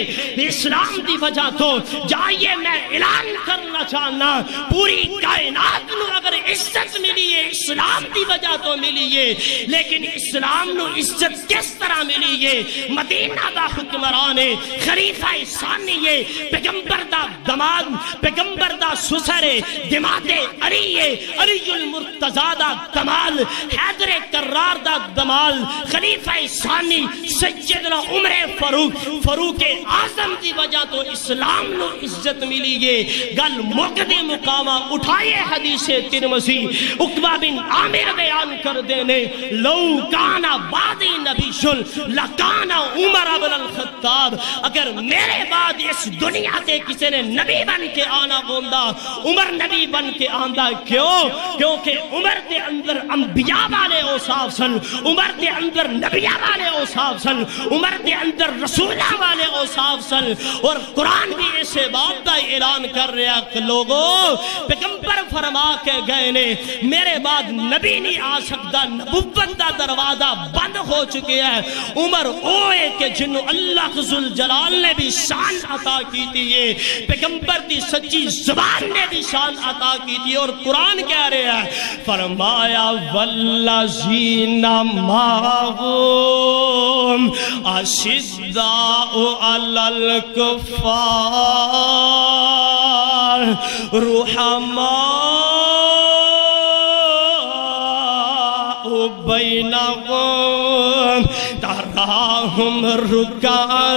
اسلام دی وجہ تو جائیے میں اعلان کرنا چاہنا پوری کائنات نو اگر عزت ملی ہے اسلام دی وجہ تو ملی ہے لیکن اسلام نو عزت کس طرح ملی ہے مدینہ دا حکمران ہے خلیفہ ثانی ہے پیغمبر دا دماد پیغمبر دا سسر ہے دماد علی ہے علی المرتضی دا دمال حیدر کرار دا دمال خلیفہ ثانی سیدنا عمر فاروق اعظم دی وجہ تو اسلام نو عزت ملی ہے گل مقدم مقامہ اٹھائے حدیث ترمذی عقبہ بن عامر بیان کر دینے لو کانا بعدی نبی شل لکانا عمر بن الخطاب اگر میرے بعد اس دنیا تے کسی نے نبی بن کے آنا ہوندہ عمر نبی بن کے آندہ کیوں کیونکہ عمر دے اندر انبیاء والے اوصاف سن عمر دے اندر نبیاء والے اوصاف سن عمر دے اندر رسولہ والے اوصاف سن اور قرآن بھی اسے بات دا اعلان کر رہا کہ لوگوں پیغمبر فرما کے گئے نے میرے بعد نبی نہیں آ سکتا نبوت دا دروازہ بند ہو چکے ہے عمر اوے کہ جنہوں اللہ ذوالجلال نے بھی شان عطا کی تھی یہ پیغمبر دی سچی زبان نے بھی شان عطا کی تھی اور قرآن کہہ رہے ہیں فرمایا والذین معہم اشداء علی الکفار رحماء بینہم تراہم رکعا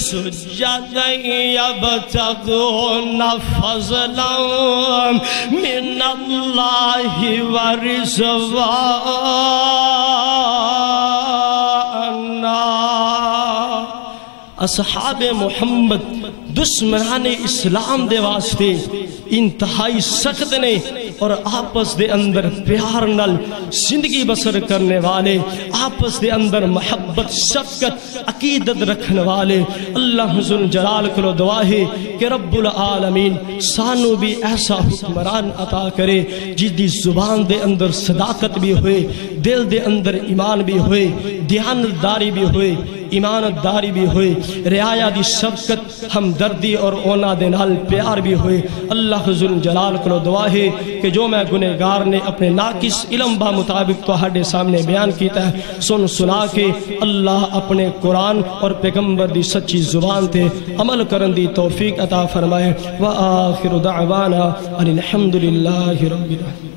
سجدا یبتغون فضلا من اللہ ورضوانا اصحاب محمد دشمنان اسلام دے واسطے انتہائی سخت نے اور آپس دے اندر پیار نال زندگی بسر کرنے والے آپس دے اندر محبت شفقت عقیدت رکھنے والے اللہ ذوالجلال کو دعا ہے کہ رب العالمین سانو بھی ایسا حکمران عطا کرے جس دی زبان دے اندر صداقت بھی ہوئے دل دے اندر ایمان بھی ہوئے دیانتداری بھی ہوئے امانت داری بھی ہوئے رعایا دی شفقت ہمدردی اور اونا دے نال پیار بھی ہوئے اللہ ذوالجلال کو دعا ہے کہ جو میں گنہگار نے اپنے ناقص علم با مطابق تو ہڈے سامنے بیان کیتا ہے سنا کے اللہ اپنے قرآن اور پیغمبر دی سچی زبان تے عمل کرن دی توفیق عطا فرمائے وآخر دعوانا ان الحمدللہ رب العالمین.